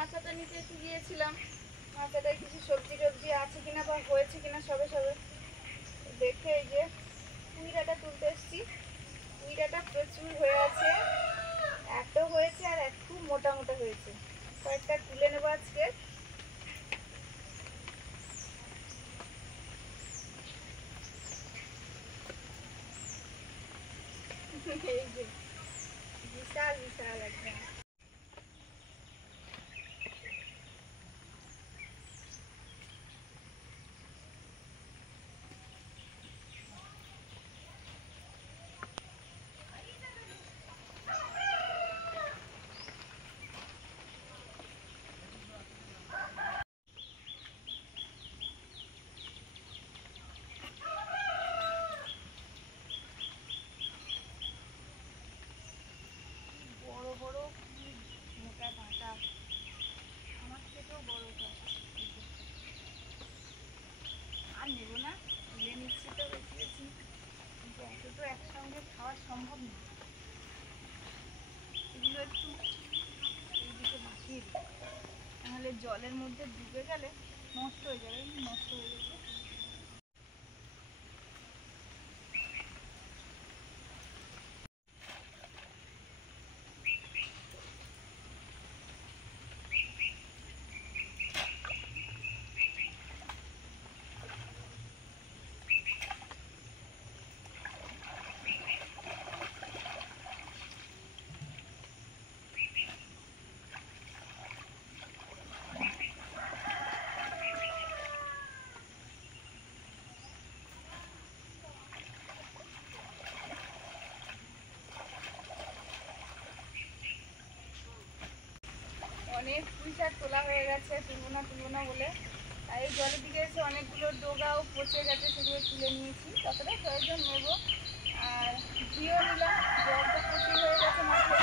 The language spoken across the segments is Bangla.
মাচাটা নিতে একটু গিয়েছিলাম, মাচাটায় কিছু সবজি টবজি আছে কিনা বা হয়েছে কিনা সবে সবে দেখে এই যে কুইড়াটা তুলতে এসছি। কুইড়াটা প্রচুর হয়ে আছে, এত হয়েছে আর একটু মোটা মোটা হয়েছে। কয়েকটা তুলে নেবো আজকে। এই যে বিশাল বিশাল একদম। জলের মধ্যে ডুবে গেলে নষ্ট হয়ে যাবে, নষ্ট হয়ে গেছে। অনেক পুঁই শাক তোলা হয়ে গেছে, তুলবো না বলে। আর এই জলের দিকে এসে অনেকগুলো ডোগাও পচে গেছে, সেগুলো তুলে নিয়েছি, ততটা প্রয়োজন নেব। আর ধুয়েও নিলাম, জলটা প্রচুর হয়ে গেছে মাঠে।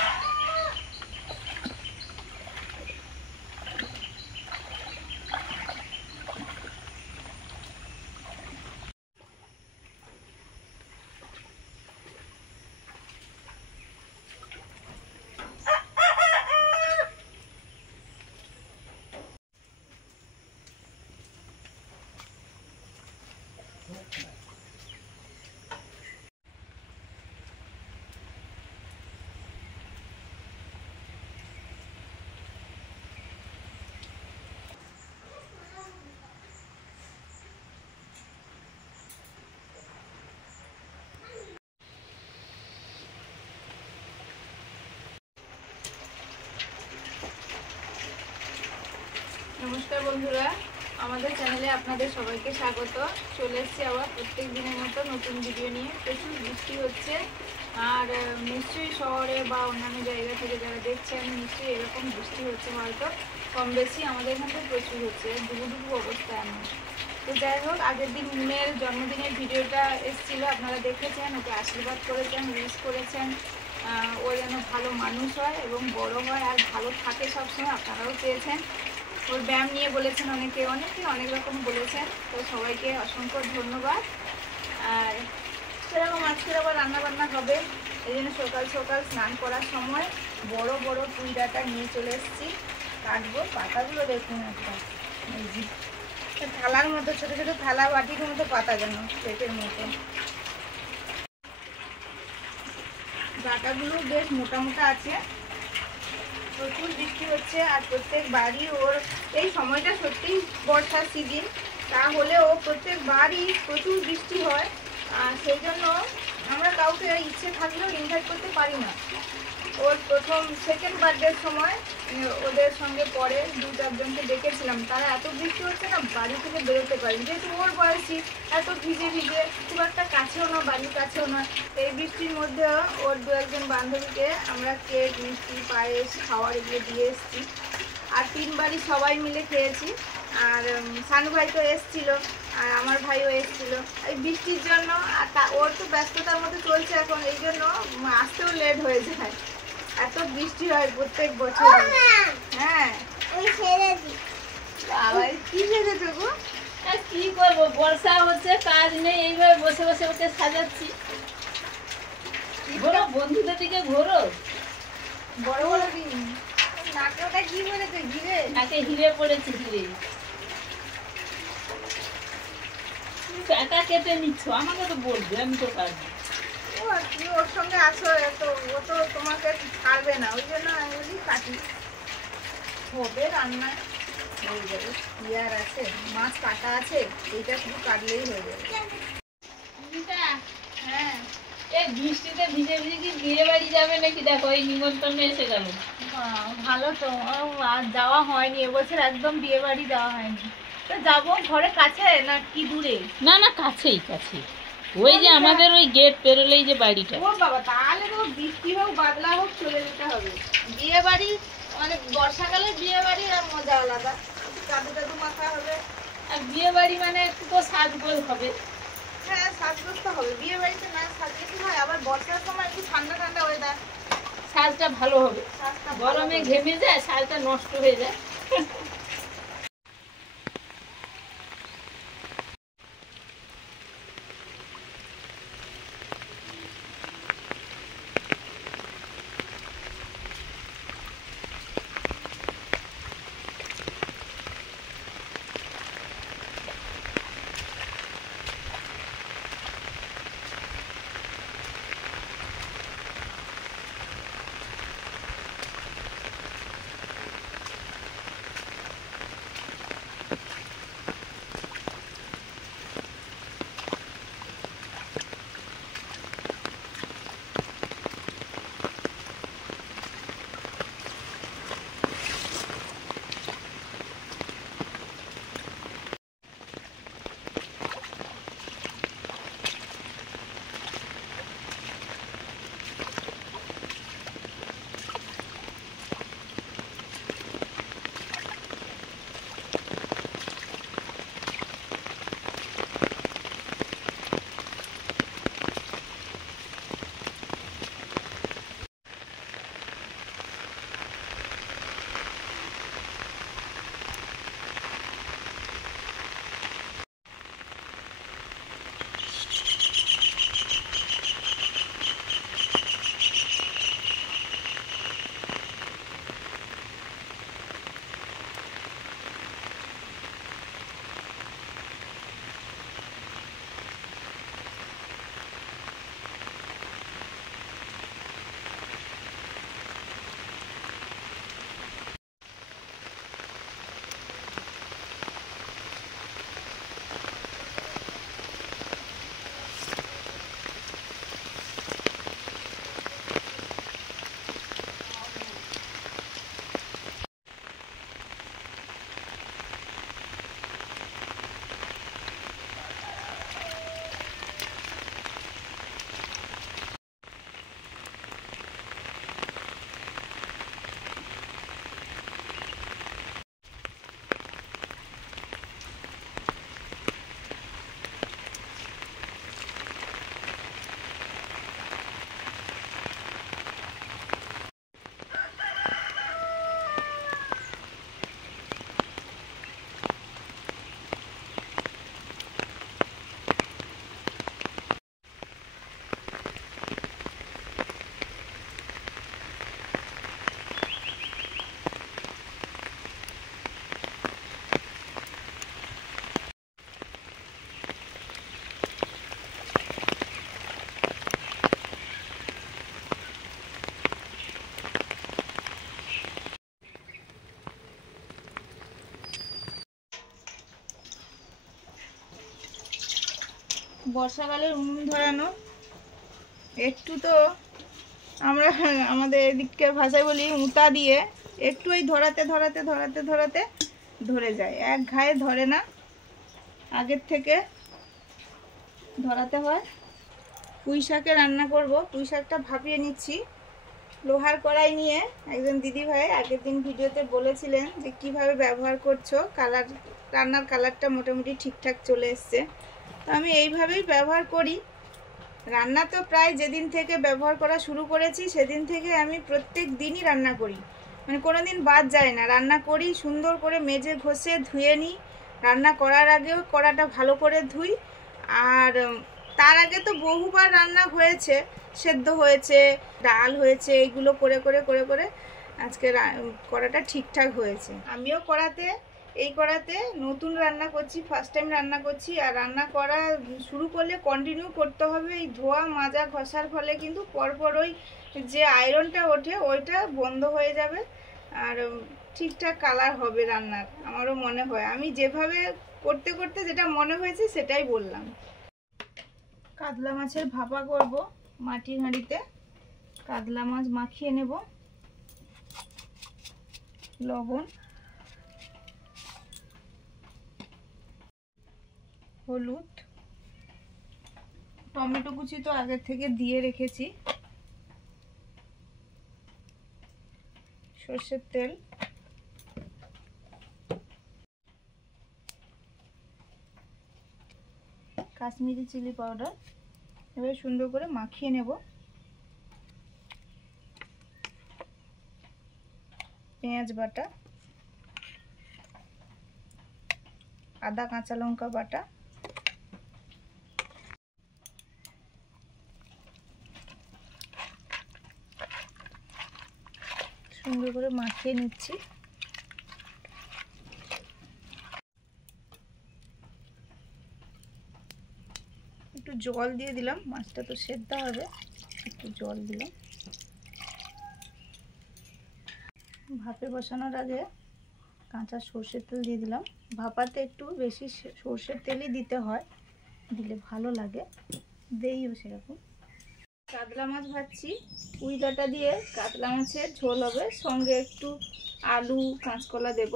নমস্কার বন্ধুরা, আমাদের চ্যানেলে আপনাদের সবাইকে স্বাগত। চলে এসেছি আবার প্রত্যেক দিনের মতো নতুন ভিডিও নিয়ে। প্রচুর বৃষ্টি হচ্ছে, আর নিশ্চয়ই শহরে বা অন্যান্য জায়গা থেকে যারা দেখছেন নিশ্চয়ই এরকম বৃষ্টি হচ্ছে, হয়তো কম বেশি। আমাদের এখানে প্রচুর হচ্ছে, ডুবুডুবু অবস্থা এমন। তো যাই হোক, আগের দিন মুনের জন্মদিনের ভিডিওটা এসেছিলো, আপনারা দেখেছেন, ওকে আশীর্বাদ করেছেন, উইশ করেছেন ও যেন ভালো মানুষ হয় এবং বড় হয় আর ভালো থাকে সবসময়, আপনারাও চেয়েছেন। ওর ব্যায়াম নিয়ে বলেছেন অনেকে অনেক রকম বলেছেন, তো সবাইকে অসংখ্য ধন্যবাদ। আর সেরকম আজকের আবার রান্নাবান্না হবে, এই জন্য সকাল সকাল স্নান করার সময় বড় বড় পুঁই ডাঁটা নিয়ে চলে এসেছি। কাটবো, পাতাগুলো দেখুন একদম, এই যে থালার মতো, ছোটো ছোটো থালা বাটির মতো পাতা, যেন পেটের মতো। ডাঁটাগুলো বেশ মোটা মোটা আছে। প্রচুর বৃষ্টি হচ্ছে, আর প্রত্যেক বাড়ি ওর এই সময়টা সত্যিই বর্ষার সিজন, তাহলেও প্রত্যেক বাড়ি প্রচুর বৃষ্টি হয়। আর সেই জন্য আমরা কাউকে ইচ্ছে থাকলেও ইনভাইট করতে পারি না। ওর প্রথম সেকেন্ড বার্থডের সময় ওদের সঙ্গে পরে 2-4জনকে ডেকেছিলাম, তারা এত বৃষ্টি হচ্ছে না বাড়ি থেকে বেরোতে পারেনি, যেহেতু ওর বয়সী, এত ভিজে ভিজে, খুব একটা কাছেও না, বাড়ির কাছেও না। এই বৃষ্টির মধ্যে ওর 2-1জন বান্ধবীকে আমরা কেক, মিষ্টি, পায়েস, খাওয়ার এগুলো দিয়ে এসেছি। আর 3 বাড়ি সবাই মিলে খেয়েছি। আর সানু ভাই তো এসেছিলো, আর আমার ভাইও এসেছিলো। এই বৃষ্টির জন্য আর ওর তো ব্যস্ততার মধ্যে চলছে এখন, এই জন্য আসতেও লেট হয়ে যায়। এত বৃষ্টি হয় প্রত্যেক বছর। হ্যাঁ, কি ভেবেছো গো? কি করবো, বর্ষা হচ্ছে, কাজ নেই, এইভাবে বসে বসে ওকে সাজাচ্ছি। ঘোরো বন্ধুদের দিকে, ঘোরো। বড় বড় দিন নাকে ওটা কি বলেছে ঘিরে? নাকে হিরে পড়েছে হিরে। তুমি তো একা কেটে নিচ্ছ, আমাকে তো বলবে, আমি তো পারবো। ও তুমি ওর সঙ্গে আছো তো, ও তো তোমাকে ছাড়বে না, ওই জন্য আমি বলি কাটি। হবে রান্না হয়ে যাবে, কি আর আছে, মাছ কাটা আছে, এইটা শুধু কাটলেই হয়ে যাবে। হ্যাঁ এই বৃষ্টিতে ভিজে ভিজে কি বিয়ে বাড়ি যাবে নাকি? দেখো এই নিমন্ত্রণে এসে গেল। ভালো তো, আর যাওয়া হয়নি এবছর, একদম বিয়ে বাড়ি যাওয়া হয়নি। তো যাবো, ঘরে কাছে না কি দূরে? না না, কাছেই কাছে, ওই যে আমাদের ওই গেট পেরোলেই যে বাড়িটা। ও বাবা, তাহলে তো বৃষ্টি হোক বাদলা হোক চলে যেতে হবে। বিয়ে বাড়ি মানে বর্ষাকালে বিয়ে বাড়ি আর মজা আলাদা, কাদু কাদু মাখা হবে। আর বিয়ে বাড়ি মানে একটু তো সাজগোজ হবে। হ্যাঁ সাজগোজ তো হবে, বিয়ে বাড়িতে না সাজলে কি হয়, আবার বর্ষার সময় একটু ঠান্ডা ঠান্ডা ওয়েদার, সাজটা ভালো হবে। সাজটা ভালো গরমে হবে। ঘেমে যায়, সাজটা নষ্ট হয়ে যায়। বর্ষাকালের উনুন ধরানো, একটু তো আমরা আমাদের এদিককার ভাষায় বলি উঁতা দিয়ে, একটু ওই ধরাতে ধরাতে ধরাতে ধরাতে ধরে যায়, এক ঘায়ে ধরে না, আগের থেকে ধরাতে হয়। পুঁই শাকে রান্না করব, পুঁই শাকটা ভাপিয়ে নিচ্ছি। লোহার কড়াই নিয়ে একজন দিদি ভাই আগের দিন ভিডিওতে বলেছিলেন যে কিভাবে ব্যবহার করছো, কালার, রান্নার কালারটা মোটামুটি ঠিকঠাক চলে এসছে। তো আমি এইভাবেই ব্যবহার করি। রান্না তো প্রায় যেদিন থেকে ব্যবহার করা শুরু করেছি সেদিন থেকে আমি প্রত্যেক দিনই রান্না করি, মানে কোনো দিন বাদ যায় না, রান্না করি, সুন্দর করে মেজে ঘষে ধুয়ে নিই। রান্না করার আগেও কড়াটা ভালো করে ধুই, আর তার আগে তো বহুবার রান্না হয়েছে, সেদ্ধ হয়েছে, ডাল হয়েছে, এইগুলো করে করে করে করে আজকে কড়াটা ঠিকঠাক হয়েছে। আমিও এই কড়াতে নতুন রান্না করছি, ফার্স্ট টাইম রান্না করছি। আর রান্না করা শুরু করলে কন্টিনিউ করতে হবে। এই ধোয়া মাজা ঘষার ফলে কিন্তু পরপর ওই যে আয়রনটা ওঠে ওইটা বন্ধ হয়ে যাবে, আর ঠিকঠাক কালার হবে রান্নার, আমারও মনে হয়। আমি যেভাবে করতে করতে যেটা মনে হয়েছে সেটাই বললাম। কাতলা মাছের ভাপা করব মাটির হাঁড়িতে। কাতলা মাছ মাখিয়ে নেব, লবণ, হলুদ, টমেটো কুচি তো আগে থেকে দিয়ে রেখেছি, সরষের তেল, কাশ্মীরি চিলি পাউডার। এবার সুন্দর করে মাখিয়ে নেব। পেঁয়াজ বাটা, আদা কাঁচা লঙ্কা বাটা, সুন্দর করে মাখিয়ে নিচ্ছি। একটু জল দিয়ে দিলাম, মাছটা তো সেদ্ধ হবে, একটু জল দিলাম। ভাপে বসানোর আগে কাঁচা সর্ষের তেল দিয়ে দিলাম। ভাপাতে একটু বেশি সর্ষের তেলই দিতে হয়, দিলে ভালো লাগে, দেইও সেরকম। কাতলা মাছ ভাজছি, পুঁই ডাঁটা দিয়ে কাতলা মাছের ঝোল হবে, সঙ্গে একটু আলু কাঁচকলা দেব।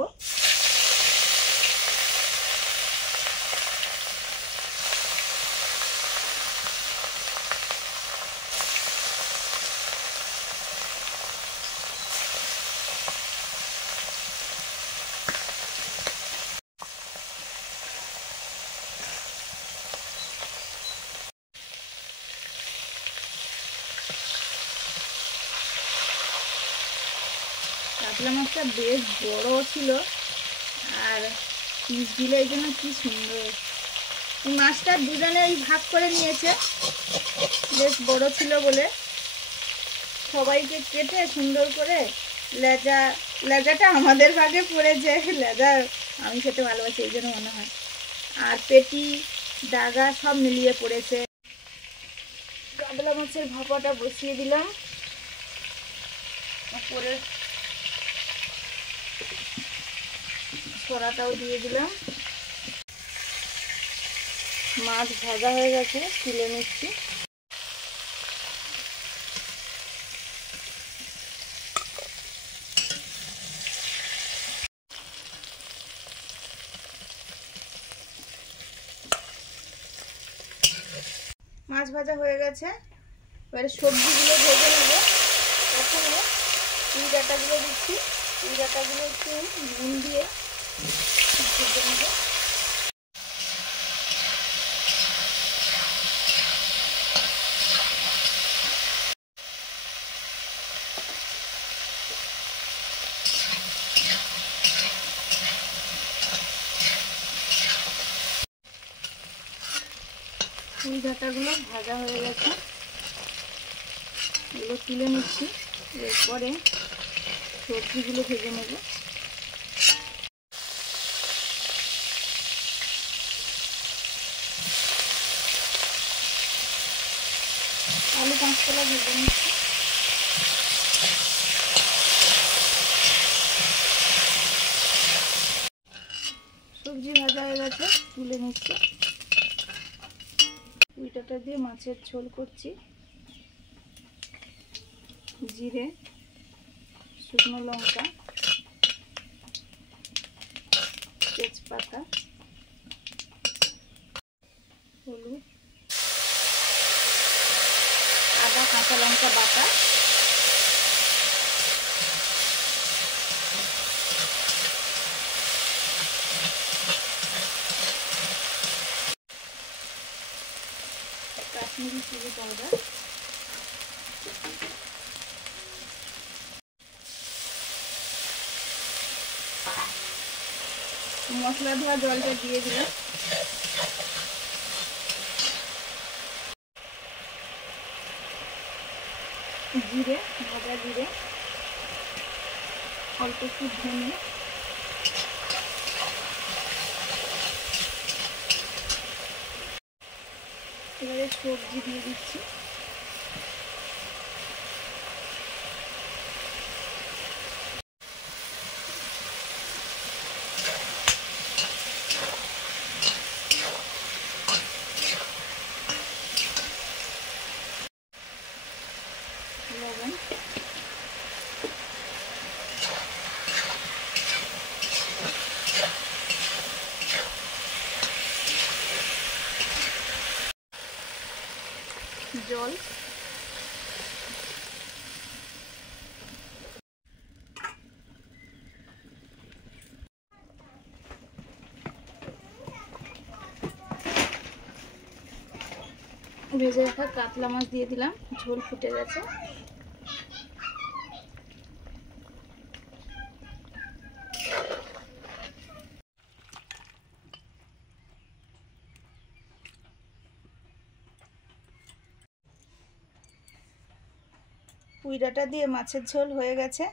কাতলা মাছটা বেশ বড় ছিল, আর পিস দিলে এই জন্য কি সুন্দর। এই মাছটা দুজনেই ভাগ করে নিয়েছে, বেশ বড় ছিল বলে। সবাইকে কেটে সুন্দর করে লেজাটা আমাদের ভাগে পড়েছে, লেজা আমি খেতে ভালোবাসি এই জন্য মনে হয়। আর পেটি ডাগা সব মিলিয়ে পড়েছে। কাতলা মাছের ভাপাটা বসিয়ে দিলাম, উপরে ছড়াটাও দিয়ে দিলাম। মাছ ভাজা হয়ে গেছে, তুলে নিচ্ছি। মাছ ভাজা হয়ে গেছে, এবারে সবজিগুলো ভেজে নেব। প্রথমে পুঁই ডাঁটাগুলো দিচ্ছি, পুঁই ডাঁটাগুলো একটু নুন দিয়ে ভেজে নেব। পুঁই ডাঁটাগুলো ভাজা হয়ে গেছে, এগুলো তুলে নিচ্ছি। এরপরে সবজিগুলো ভেজে নেব। আলু কাঁচকলা ভেজে নিচ্ছি। সবজি ভাজা হয়ে গেছে, তুলে নিচ্ছি। পুঁই ডাঁটা দিয়ে মাছের ঝোল করছি। জিরে, শুকনো লঙ্কা, তেজপাতা, হলুদ, আদা কাঁচা লঙ্কা বাটা, কাশ্মীরি চিলি পাউডার, মশলা ধোয়া জলটা দিয়ে দিলাম। জিরে, ভাজা জিরে, অল্প একটু ধনে, এবারে সবজি দিয়ে দিচ্ছি। লবণ, জল, ভেজে রাখা কাতলা মাছ দিয়ে দিলাম, ঝোল ফুটে গেছে। পুঁই ডাঁটা দিয়ে মাছের ঝোল হয়ে গেছে।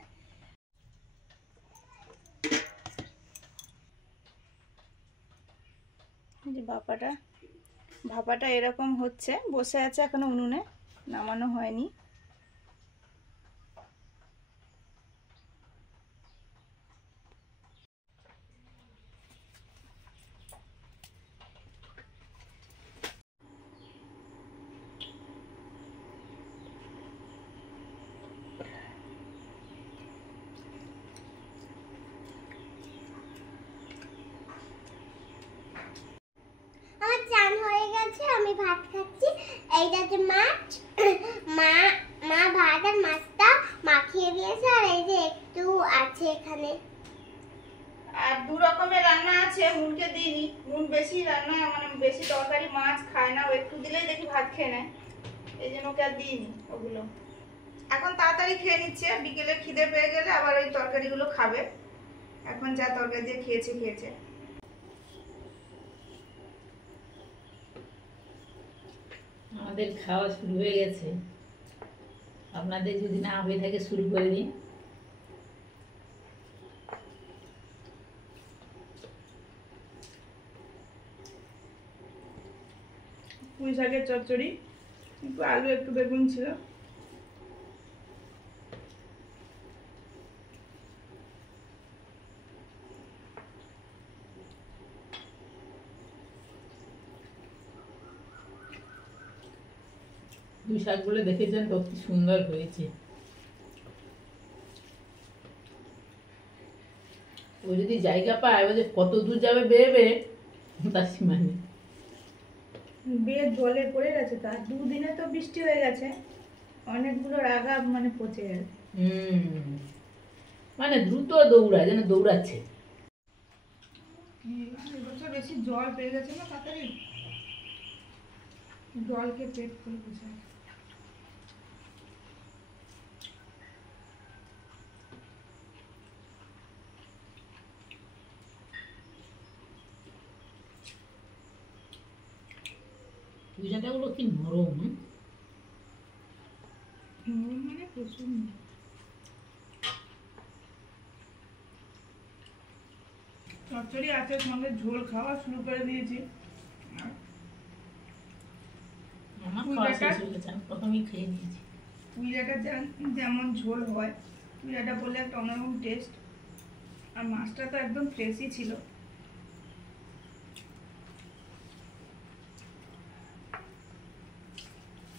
ভাপাটা এরকম হচ্ছে, বসে আছে এখনো উনুনে, নামানো হয়নি। আমার চান হয়ে গেছে, আমি ভাত খাচ্ছি। এইটা যে মাছ, মা মা ভাত আর মাছটা মাখিয়ে দিয়েছে, আর এই যে একটু আছে এখানে। আর দু রকমের রান্না আছে, মুনকে দিইনি। মুন বেশি রান্না মানে বেশি তরকারি মাছ খায় না, ও একটু দিলেই দেখি ভাত খেয়ে নেয়, এই জন্য ওকে আর দিইনি ওগুলো। এখন তাড়াতাড়ি খেয়ে নিচ্ছে, বিকেলে খিদে পেয়ে গেলে আবার ওই তরকারিগুলো খাবে। এখন যা তরকারি দিয়ে খেয়েছে। আমাদের খাওয়া শুরু হয়ে গেছে, আপনাদের যদি না হয়ে থাকে শুরু করে দিন। পুঁই শাকের চচ্চড়ি, একটু আলু একটু বেগুন ছিল। পুঁই শাকগুলো দেখেছেন তো কি সুন্দর হয়েছে। ও যদি জায়গা পায়, ও যে কত দূর যাবে বেয়ে তার সীমা নেই। বেয়ে জলে পড়ে গেছে, তার দুদিনে তো বৃষ্টি হয়ে গেছে, অনেকগুলো আগা মানে পচে গেছে। মানে দ্রুত দৌড়ায়, যেন দৌড়াচ্ছে। এবছর বেশি জল পেয়ে গেছে না, তাড়াতাড়ি জলকে পেট করে বসে আছে। পুঁই শাকগুলো কি নরম। মানে প্রচুর চচ্চড়ি আছে, সঙ্গে ঝোল খাওয়া শুরু করে দিয়েছি। আমার খাওয়া শেষ হয়ে গেছে, আমি প্রথমেই খেয়ে নিয়েছি। পুঁই ডাঁটা যেমন ঝোল হয়, পুঁই ডাঁটা বললে একটা অন্যরকম টেস্ট। আর মাছটা তো একদম ফ্রেশই ছিল।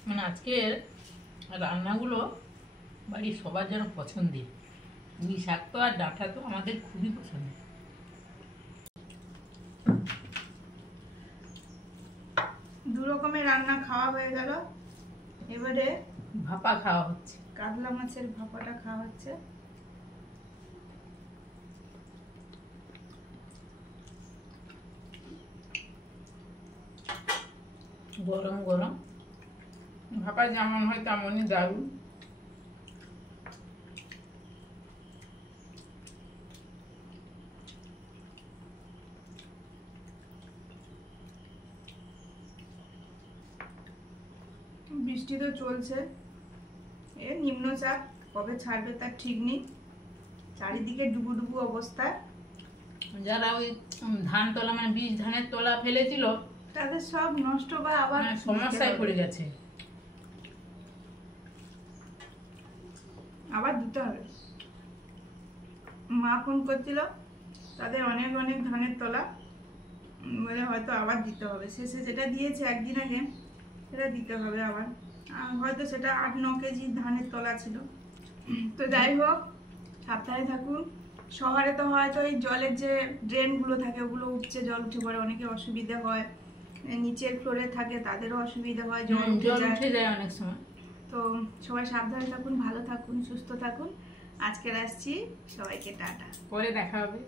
মানে আজকের রান্নাগুলো বাড়ির সবার যেন পছন্দের। পুঁই শাক তো আর ডাঁটা তো আমাদের খুবই পছন্দ। দু রকমের রান্না খাওয়া হয়ে গেল, এবারে ভাপা খাওয়া হচ্ছে। কাতলা মাছের ভাপাটা খাওয়া হচ্ছে। গরম গরম ভাপা যেমন হয় তেমনই দারুণ। বৃষ্টি তো চলছে, এ নিম্নচাপ কবে ছাড়বে তার ঠিক নেই, চারিদিকে ডুবু ডুবু অবস্থা। যারা ওই ধান তোলা মানে বীজ ধানের তোলা ফেলেছিল তাদের সব নষ্ট বা আবার মানে সমস্যায় পড়ে গেছে। আবার দিতে হবে। মা ফোন করছিল, তাদের অনেক অনেক ধানের তোলা, বলে হয়তো আবার দিতে হবে। শেষে যেটা দিয়েছে একদিন আগে সেটা দিতে হবে আবার। হয়তো সেটা 8-9 কেজি ধানের তোলা ছিল। তো যাই হোক, সাবধানে থাকুন। শহরে তো হয়তো এই জলের যে ড্রেনগুলো থাকে ওগুলো উঠছে, জল উঠে পড়ে, অনেকে অসুবিধা হয়। নিচের ফ্লোরে থাকে তাদেরও অসুবিধা হয়, জল উঠে যায় অনেক সময়। তো সবাই সাবধানে থাকুন, ভালো থাকুন, সুস্থ থাকুন। আজকের আসছি, সবাইকে টাটা। পরে দেখা হবে।